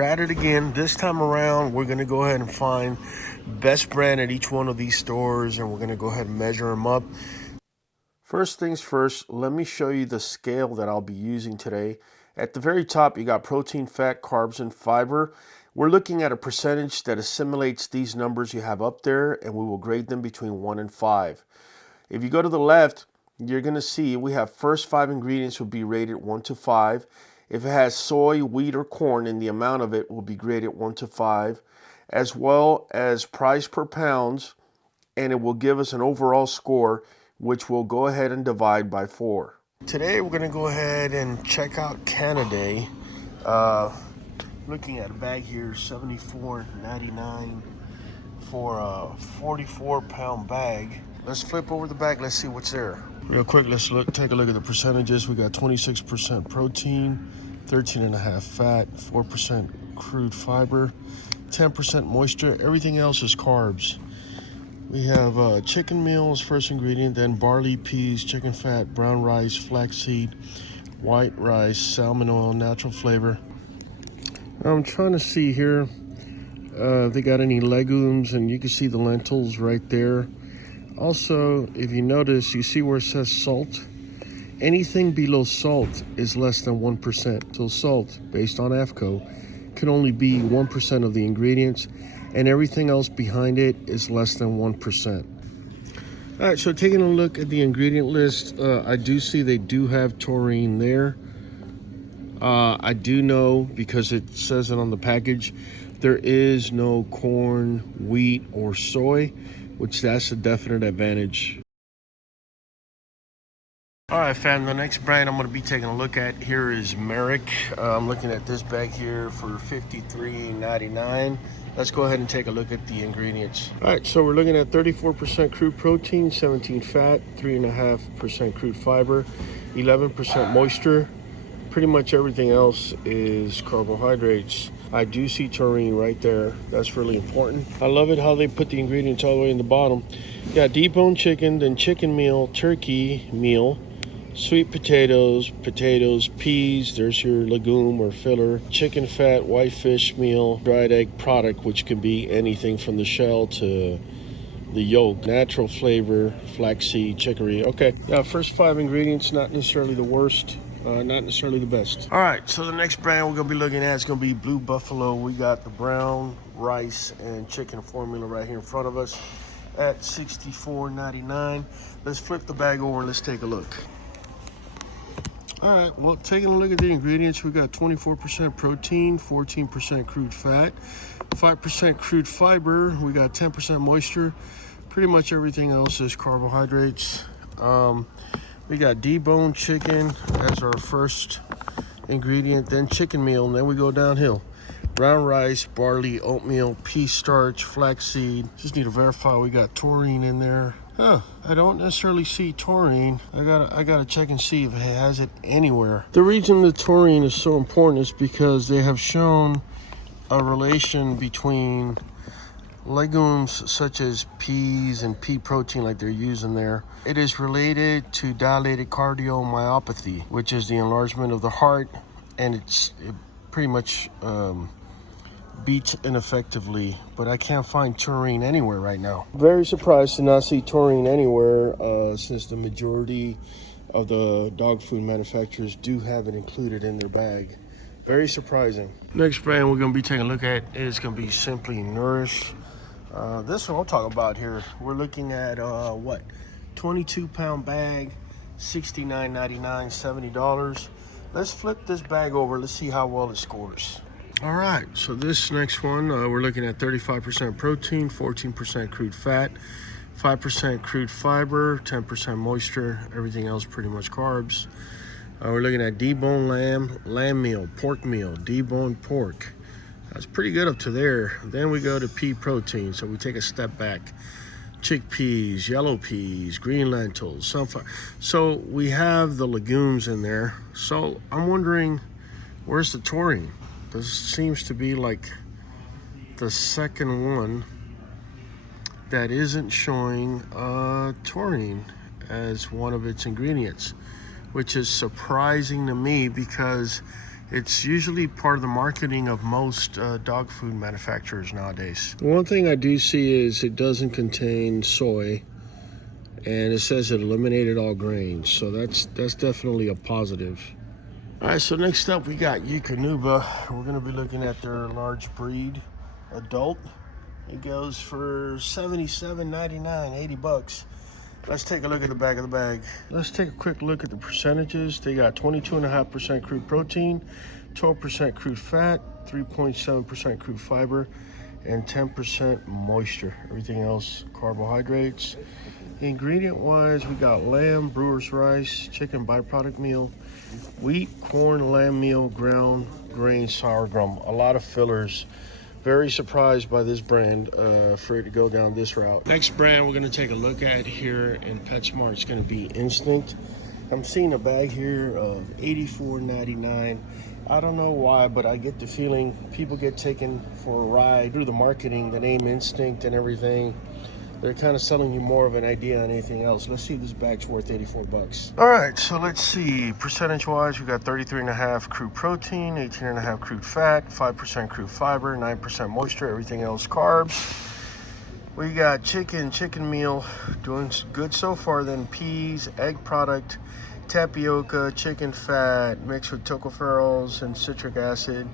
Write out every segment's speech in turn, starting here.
We're at it again. This time around, we're gonna go ahead and find best brand at each one of these stores, and we're gonna go ahead and measure them up. First things first, let me show you the scale that I'll be using today. At the very top, you got protein, fat, carbs, and fiber. We're looking at a percentage that assimilates these numbers you have up there, and we will grade them between 1 and 5. If you go to the left, you're going to see we have first 5 ingredients will be rated 1 to 5. If it has soy, wheat, or corn, and the amount of it will be graded 1 to 5, as well as price per pounds, and it will give us an overall score, which we'll go ahead and divide by 4. Today we're going to go ahead and check out Canada. Looking at a bag here, $74.99 for a 44-pound bag. Let's flip over the bag. Let's see what's there. Real quick, let's take a look at the percentages. We got 26% protein, 13.5% fat, 4% crude fiber, 10% moisture. Everything else is carbs. We have chicken meal as first ingredient, then barley, peas, chicken fat, brown rice, flaxseed, white rice, salmon oil, natural flavor. Now I'm trying to see here if they got any legumes, and you can see the lentils right there. Also, if you notice, you see where it says salt. Anything below salt is less than 1%. So salt, based on AFCO, can only be 1% of the ingredients, and everything else behind it is less than 1%. All right, so taking a look at the ingredient list, I do see they do have taurine there. I do know, because it says it on the package, there is no corn, wheat, or soy, which that's a definite advantage. All right, fam, the next brand I'm going to be taking a look at here is Merrick. I'm looking at this bag here for $53.99. Let's go ahead and take a look at the ingredients. All right, so we're looking at 34% crude protein, 17 fat, 3.5% crude fiber, 11% moisture. Pretty much everything else is carbohydrates. I do see taurine right there. That's really important. I love it how they put the ingredients all the way in the bottom. You got deboned chicken, then chicken meal, turkey meal, sweet potatoes, peas, there's your legume or filler, chicken fat, white fish meal, dried egg product, which can be anything from the shell to the yolk, natural flavor, flaxseed, chicory. Okay, now first 5 ingredients, not necessarily the worst. Not necessarily the best. All right, so the next brand we're gonna be looking at is gonna be Blue Buffalo. We got the brown rice and chicken formula right here in front of us at $64.99. Let's flip the bag over and let's take a look. All right, well, taking a look at the ingredients, we got 24% protein, 14% crude fat, 5% crude fiber, we got 10% moisture. Pretty much everything else is carbohydrates. We got deboned chicken as our first ingredient, then chicken meal, and then we go downhill. Brown rice, barley, oatmeal, pea starch, flaxseed. Just need to verify we got taurine in there. I don't necessarily see taurine. I gotta check and see if it has it anywhere. The reason the taurine is so important is because they have shown a relation between legumes such as peas and pea protein like they're using there. It is related to dilated cardiomyopathy, which is the enlargement of the heart, and it pretty much beats ineffectively, but I can't find taurine anywhere right now. Very surprised to not see taurine anywhere since the majority of the dog food manufacturers do have it included in their bag. Very surprising. Next brand we're going to be taking a look at is going to be Simply Nourish. This one I'll talk about here. We're looking at what, 22-pound bag, $69.99, $70. Let's flip this bag over. Let's see how well it scores. All right, so this next one, we're looking at 35% protein, 14% crude fat, 5% crude fiber, 10% moisture, everything else pretty much carbs. We're looking at deboned lamb meal, pork meal, deboned pork. That's pretty good up to there. Then we go to pea protein, so we take a step back. Chickpeas, yellow peas, green lentils, sunflower. So we have the legumes in there. So I'm wondering, where's the taurine? This seems to be like the second one that isn't showing taurine as one of its ingredients, which is surprising to me because It's usually part of the marketing of most dog food manufacturers nowadays. One thing I do see is it doesn't contain soy, and it says it eliminated all grains, so that's definitely a positive. All right, so next up we got Eukanuba. We're gonna be looking at their large breed adult. It goes for $77.99, 80 bucks. Let's take a look at the back of the bag. Let's take a quick look at the percentages. They got 22.5% crude protein, 12% crude fat, 3.7% crude fiber, and 10% moisture. Everything else carbohydrates. Ingredient-wise, we got lamb, brewer's rice, chicken byproduct meal, wheat, corn, lamb meal, ground grain sorghum. A lot of fillers. Very surprised by this brand for it to go down this route. Next brand we're going to take a look at here in PetSmart is going to be Instinct. I'm seeing a bag here of $84.99. I don't know why, but I get the feeling people get taken for a ride through the marketing, the name Instinct and everything. They're kind of selling you more of an idea than anything else. Let's see if this bag's worth 84 bucks. All right, so let's see. Percentage-wise, we got 33.5 crude protein, 18.5 crude fat, 5% crude fiber, 9% moisture, everything else carbs. We got chicken meal, doing good so far. Then peas, egg product, tapioca, chicken fat, mixed with tocopherols and citric acid.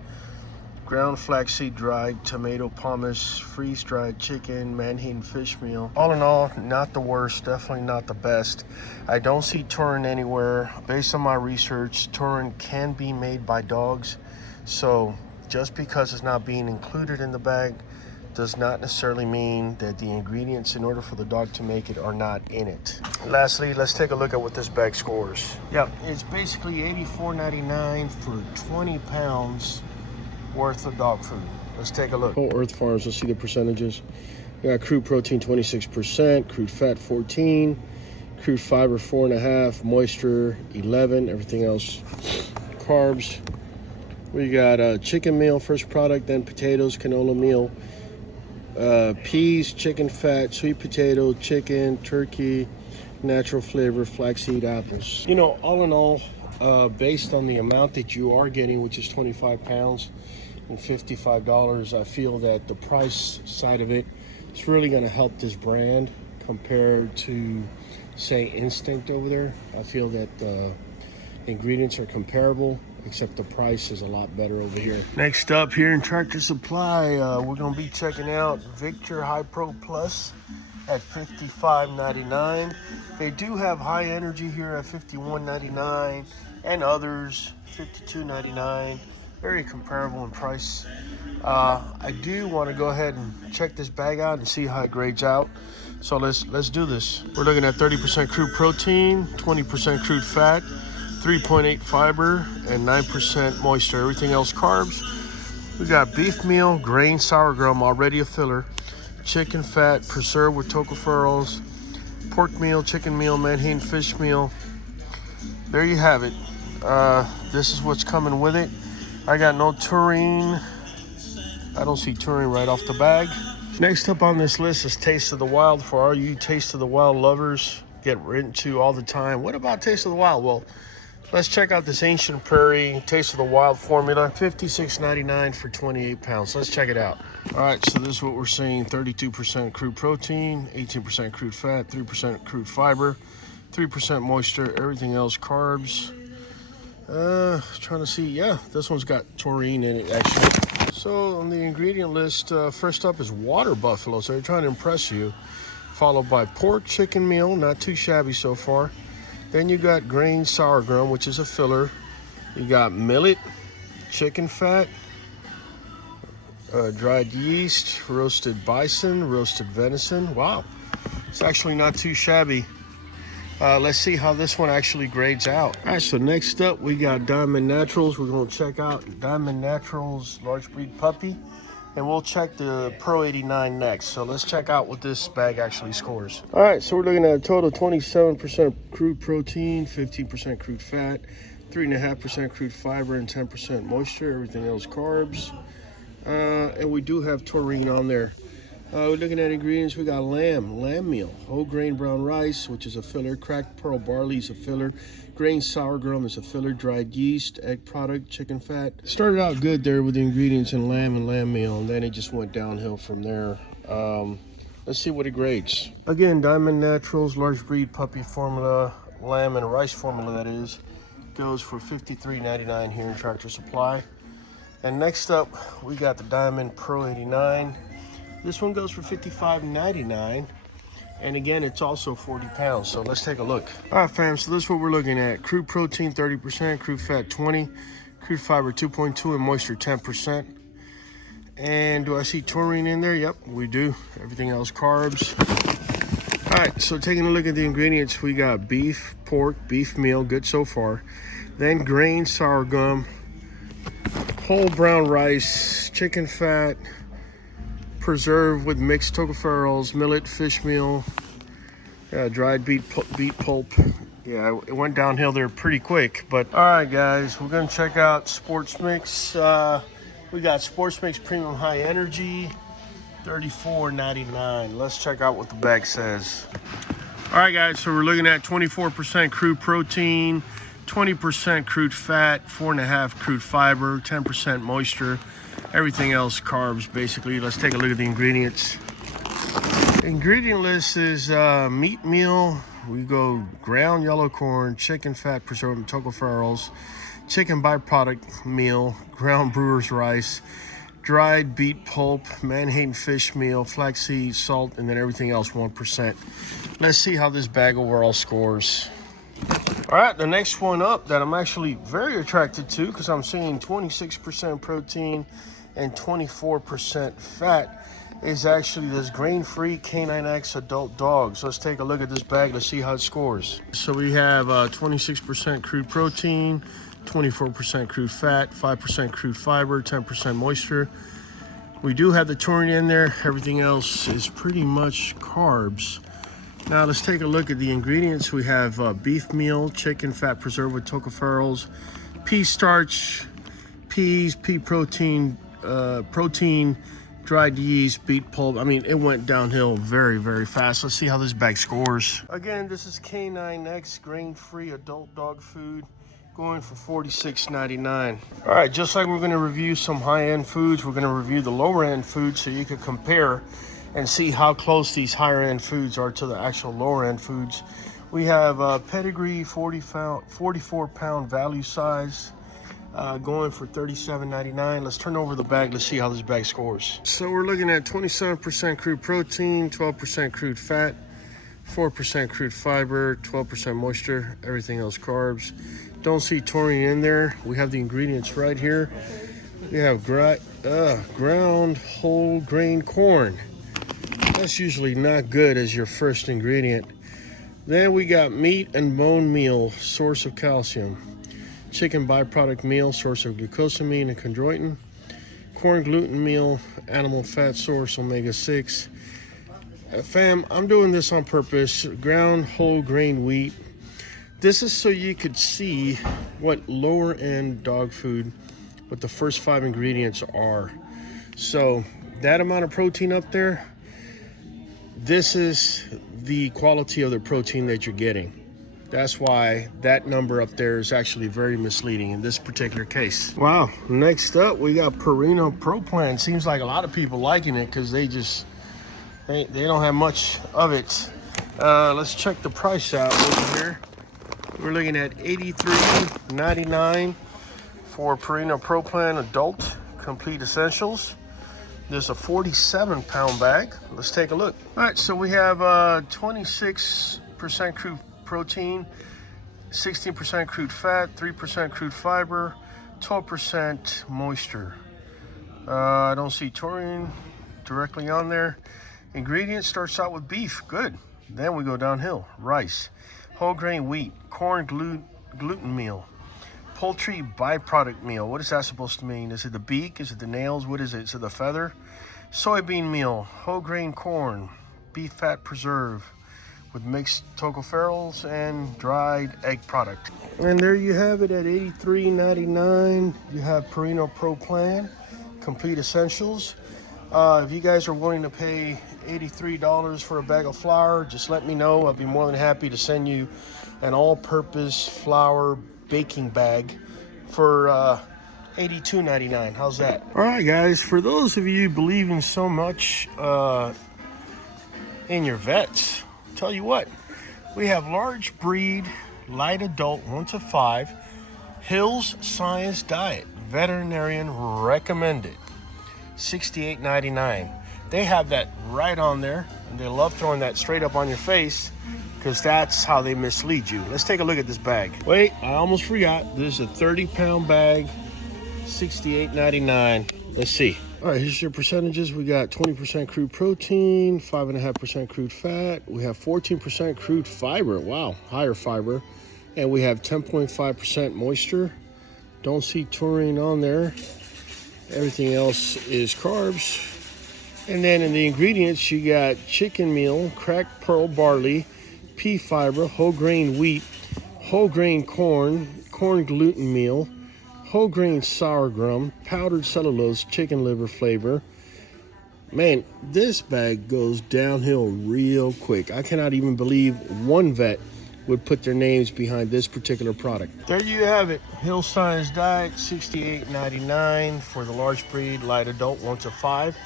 Ground flaxseed dried tomato pomace, freeze-dried chicken, Manhattan fish meal. All in all, not the worst, definitely not the best. I don't see taurine anywhere. Based on my research, taurine can be made by dogs. So just because it's not being included in the bag does not necessarily mean that the ingredients in order for the dog to make it are not in it. Lastly, let's take a look at what this bag scores. Yep, it's basically $84.99 for 20 pounds worth of dog food. Let's take a look. Whole Earth Farms, let's see the percentages. We got crude protein 26%, crude fat 14, crude fiber 4.5, moisture 11, everything else carbs. We got chicken meal, first product, then potatoes, canola meal, peas, chicken fat, sweet potato, chicken, turkey, natural flavor, flaxseed, apples. You know, all in all, based on the amount that you are getting, which is 25 pounds and $55, I feel that the price side of it is really going to help this brand compared to, say, Instinct over there. I feel that the ingredients are comparable, except the price is a lot better over here. Next up here in Tractor Supply, we're going to be checking out Victor High Pro Plus at $55.99. They do have high energy here at $51.99 and others $52.99. Very comparable in price. I do want to go ahead and check this bag out and see how it grades out. So let's do this. We're looking at 30% crude protein, 20% crude fat, 3.8 fiber, and 9% moisture. Everything else carbs. We got beef meal, grain sorghum, already a filler, chicken fat, preserved with tocopherols, pork meal, chicken meal, Manhattan fish meal. There you have it. This is what's coming with it. I got no taurine. I don't see taurine right off the bag. Next up on this list is Taste of the Wild. For all you Taste of the Wild lovers, get into all the time. What about Taste of the Wild? Well, let's check out this Ancient Prairie Taste of the Wild formula. $56.99 for 28 pounds. Let's check it out. All right, so this is what we're seeing. 32% crude protein, 18% crude fat, 3% crude fiber, 3% moisture, everything else carbs. Trying to see, yeah, this one's got taurine in it actually. So on the ingredient list, first up is water buffalo, so they're trying to impress you. Followed by pork chicken meal, not too shabby so far. Then you got grain sorghum, which is a filler. You got millet, chicken fat, dried yeast, roasted bison, roasted venison. Wow, it's actually not too shabby. Let's see how this one actually grades out. All right, so next up we got Diamond Naturals. We're gonna check out Diamond Naturals large breed puppy, and we'll check the Pro 89 next. So let's check out what this bag actually scores. All right, so we're looking at a total 27% crude protein, 15% crude fat, 3.5% crude fiber, and 10% moisture. Everything else carbs. And we do have taurine on there. We're looking at ingredients. We got lamb meal, whole grain brown rice, which is a filler, cracked pearl barley is a filler, grain sorghum is a filler, dried yeast, egg product, chicken fat. Started out good there with the ingredients in lamb and lamb meal, and then it just went downhill from there. Let's see what it grades. Again, Diamond Naturals, large breed puppy formula, lamb and rice formula that is, goes for $53.99 here in Tractor Supply. And next up, we got the Diamond Pro 89. This one goes for $55.99. And again, it's also 40 pounds, so let's take a look. All right, fam, so this is what we're looking at. Crude protein 30%, crude fat 20, crude fiber 2.2, and moisture 10%. And do I see taurine in there? Yep, we do. Everything else carbs. All right, so taking a look at the ingredients, we got beef, pork, beef meal, good so far. Then grain sorghum, whole brown rice, chicken fat, preserved with mixed tocopherols, millet, fish meal, dried beet pulp. Yeah, it went downhill there pretty quick. But all right, guys, we're gonna check out Sports Mix. We got Sports Mix Premium High Energy, $34.99. Let's check out what the bag says. All right, guys, so we're looking at 24% crude protein, 20% crude fat, 4.5 crude fiber, 10% moisture, everything else carbs, basically. Let's take a look at the ingredients. Ingredient list is meat meal. We go ground yellow corn, chicken fat, preserved with tocopherols, chicken byproduct meal, ground brewer's rice, dried beet pulp, Manhattan fish meal, flaxseed, salt, and then everything else 1%. Let's see how this bag overall scores. All right, the next one up that I'm actually very attracted to, because I'm seeing 26% protein and 24% fat, is actually this grain-free Canine X adult dog. So let's take a look at this bag. Let's see how it scores. So we have 26% crude protein, 24% crude fat, 5% crude fiber, 10% moisture. We do have the taurine in there. Everything else is pretty much carbs. Now let's take a look at the ingredients. We have beef meal, chicken fat preserved with tocopherols, pea starch, peas, pea protein, dried yeast, beet pulp. I mean, it went downhill very, very fast. Let's see how this bag scores. Again, this is Canine X grain-free adult dog food, going for $46.99. All right, just like we're gonna review some high-end foods, we're gonna review the lower-end foods so you can compare and see how close these higher-end foods are to the actual lower-end foods. We have Pedigree 44-pound value size, going for $37.99. Let's turn over the bag. Let's see how this bag scores. So we're looking at 27% crude protein, 12% crude fat, 4% crude fiber, 12% moisture, everything else carbs. Don't see taurine in there. We have the ingredients right here. We have ground whole grain corn. That's usually not good as your first ingredient. Then we got meat and bone meal, source of calcium. Chicken byproduct meal, source of glucosamine and chondroitin. Corn gluten meal, animal fat source, omega-6. Fam, I'm doing this on purpose. Ground whole grain wheat. This is so you could see what lower end dog food, what the first 5 ingredients are. So that amount of protein up there, this is the quality of the protein that you're getting. That's why that number up there is actually very misleading in this particular case. Wow, next up we got Purina Pro Plan. Seems like a lot of people liking it because they don't have much of it. Let's check the price out over here. We're looking at $83.99 for Purina Pro Plan Adult Complete Essentials. There's a 47-pound bag. Let's take a look. All right, so we have 26% crude protein, 16% crude fat, 3% crude fiber, 12% moisture. I don't see taurine directly on there. Ingredients starts out with beef, good. Then we go downhill. Rice, whole grain wheat, corn gluten meal, poultry byproduct meal. What is that supposed to mean? Is it the beak? Is it the nails? What is it? Is it the feather? Soybean meal, whole grain corn, beef fat preserve with mixed tocopherols and dried egg product. And there you have it at $83.99. You have Purina Pro Plan Complete Essentials. If you guys are willing to pay $83 for a bag of flour, just let me know. I'll be more than happy to send you an all-purpose flour baking bag for $82.99. How's that? All right, guys, for those of you believing so much in your vets, tell you what, we have large breed, light adult 1 to 5, Hill's Science Diet, veterinarian recommended, $68.99. They have that right on there, and they love throwing that straight up on your face because that's how they mislead you. Let's take a look at this bag. Wait, I almost forgot. This is a 30-pound bag, $68.99. Let's see. All right, here's your percentages. We got 20% crude protein, 5.5% crude fat. We have 14% crude fiber. Wow, higher fiber. And we have 10.5% moisture. Don't see taurine on there. Everything else is carbs. And then in the ingredients, you got chicken meal, cracked pearl barley, pea fiber, whole grain wheat, whole grain corn, corn gluten meal, whole grain sorghum, powdered cellulose, chicken liver flavor. Man, this bag goes downhill real quick. I cannot even believe one vet would put their names behind this particular product. There you have it. Hill Science Diet, $68.99 for the large breed, light adult 1 to 5.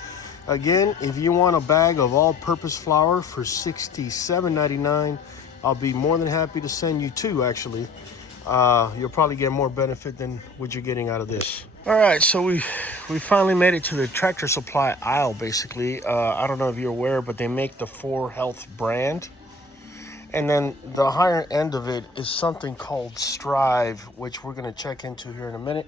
Again, if you want a bag of all-purpose flour for $67.99, I'll be more than happy to send you 2, actually. You'll probably get more benefit than what you're getting out of this. All right, so we finally made it to the Tractor Supply aisle, basically. I don't know if you're aware, but they make the 4Health brand. And then the higher end of it is something called Strive, which we're going to check into here in a minute.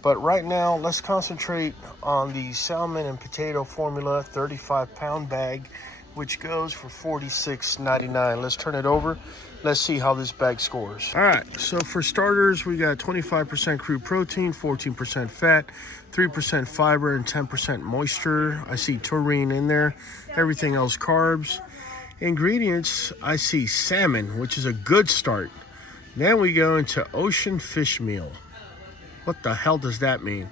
But right now, let's concentrate on the salmon and potato formula 35-pound bag, which goes for $46.99. Let's turn it over. Let's see how this bag scores. All right, so for starters, we got 25% crude protein, 14% fat, 3% fiber, and 10% moisture. I see taurine in there. Everything else carbs. Ingredients, I see salmon, which is a good start. Then we go into ocean fish meal. What the hell does that mean?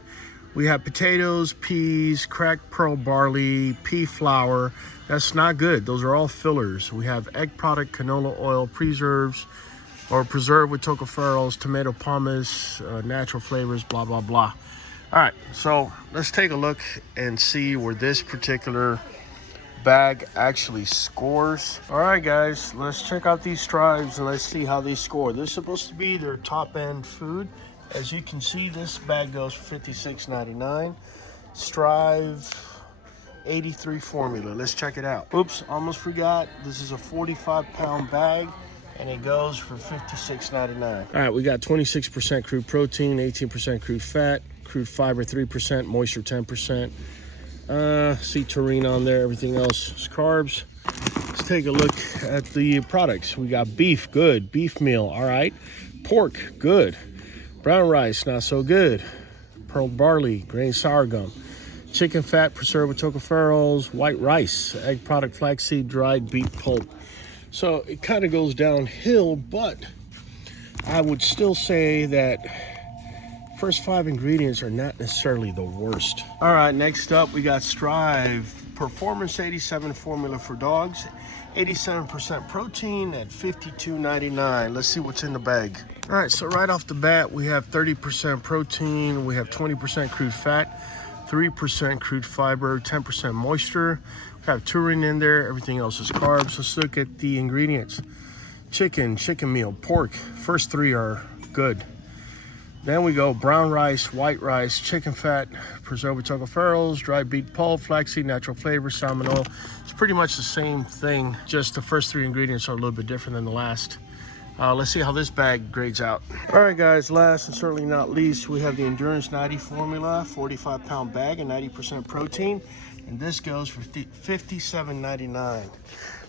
We have potatoes, peas, cracked pearl barley, pea flour. That's not good. Those are all fillers. We have egg product, canola oil, preserves, or preserved with tocopherols, tomato pomace, natural flavors, blah, blah, blah. All right, so let's take a look and see where this particular bag actually scores. All right, guys, let's check out these Strives and let's see how they score. This is supposed to be their top-end food. As you can see, this bag goes for $56.99. Strive 83 formula. Let's check it out. Oops, almost forgot. This is a 45-pound bag, and it goes for $56.99. All right, we got 26% crude protein, 18% crude fat, crude fiber 3%, moisture 10%. See taurine on there. Everything else is carbs. Let's take a look at the products. We got beef, good. Beef meal, all right. Pork, good. Brown rice, not so good. Pearl barley, grain sorghum. Chicken fat, preserved with tocopherols. White rice, egg product, flaxseed, dried beet pulp. So it kind of goes downhill, but I would still say that first 5 ingredients are not necessarily the worst. All right, next up we got Strive Performance 87 formula for dogs. 87% protein at $52.99. Let's see what's in the bag. All right, so right off the bat, we have 30% protein, we have 20% crude fat, 3% crude fiber, 10% moisture. We have taurine in there, everything else is carbs. Let's look at the ingredients. Chicken meal, pork. First 3 are good. Then we go brown rice, white rice, chicken fat, preserved with tocopherols, dried beet pulp, flaxseed, natural flavor, salmon oil. It's pretty much the same thing, just the first 3 ingredients are a little bit different than the last. Let's see how this bag grades out. All right, guys, last and certainly not least, we have the Endurance 90 formula, 45-pound bag and 90% protein. And this goes for $57.99.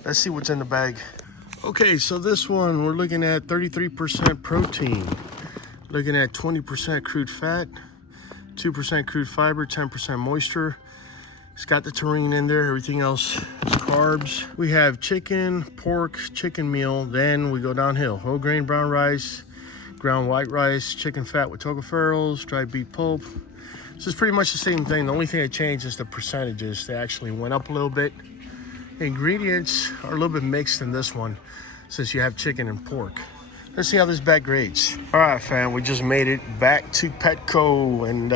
Let's see what's in the bag. Okay, so this one, we're looking at 33% protein. Looking at 20% crude fat, 2% crude fiber, 10% moisture. It's got the taurine in there. Everything else is carbs. We have chicken, pork, chicken meal. Then we go downhill. Whole grain brown rice, ground white rice, chicken fat with tocopherols, dried beet pulp, So it's pretty much the same thing. The only thing that changed is the percentages. They actually went up a little bit. The ingredients are a little bit mixed in this one since you have chicken and pork. Let's see how this bag grades. All right, fam, we just made it back to Petco, and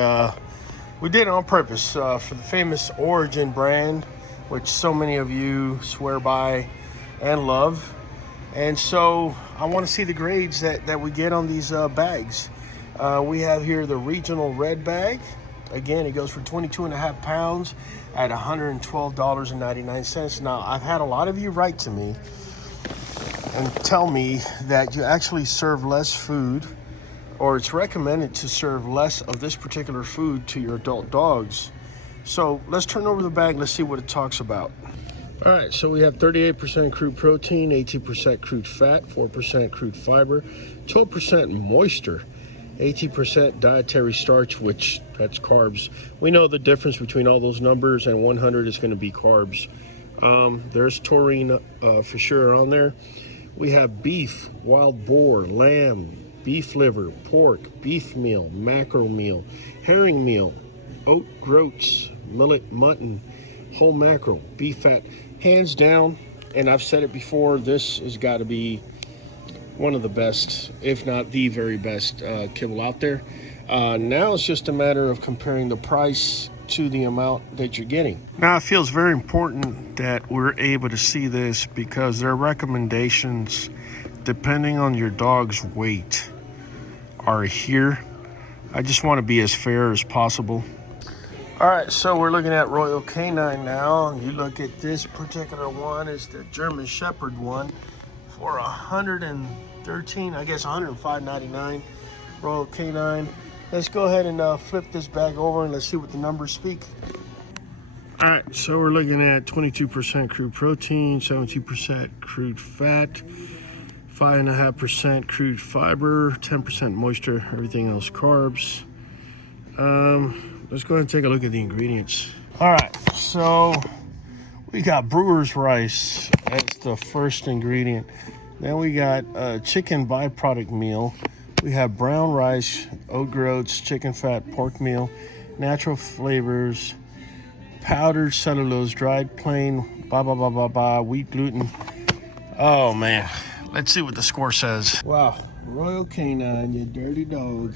we did it on purpose for the famous Orijen brand, which so many of you swear by and love. And so I want to see the grades that we get on these bags. We have here the regional red bag. Again, it goes for 22.5 pounds at $112.99. Now, I've had a lot of you write to me and tell me that you actually serve less food, or it's recommended to serve less of this particular food to your adult dogs. So let's turn over the bag. Let's see what it talks about. All right, so we have 38% crude protein, 18% crude fat, 4% crude fiber, 12% moisture, 18% dietary starch, which that's carbs. We know the difference between all those numbers, and 100 is going to be carbs. There's taurine for sure on there. We have beef, wild boar, lamb, beef liver, pork, beef meal, mackerel meal, herring meal, oat groats, millet mutton, whole mackerel, beef fat. Hands down, and I've said it before, this has got to be one of the best, if not the very best kibble out there. Now it's just a matter of comparing the price to the amount that you're getting. Now it feels very important that we're able to see this because their recommendations, depending on your dog's weight, are here. I just want to be as fair as possible. All right, so we're looking at Royal Canine now. You look at this particular one, it's the German Shepherd one for $113, I guess $105.99. Royal Canine. Let's go ahead and flip this bag over and let's see what the numbers speak. All right, so we're looking at 22% crude protein, 17% crude fat, 5.5% crude fiber, 10% moisture, everything else carbs. Let's go ahead and take a look at the ingredients. All right, so we got brewer's rice. That's the first ingredient. Then we got chicken byproduct meal. We have brown rice, oat groats, chicken fat, pork meal, natural flavors, powdered cellulose, dried plain, wheat gluten. Oh man, let's see what the score says. Wow, Royal Canine, you dirty dog.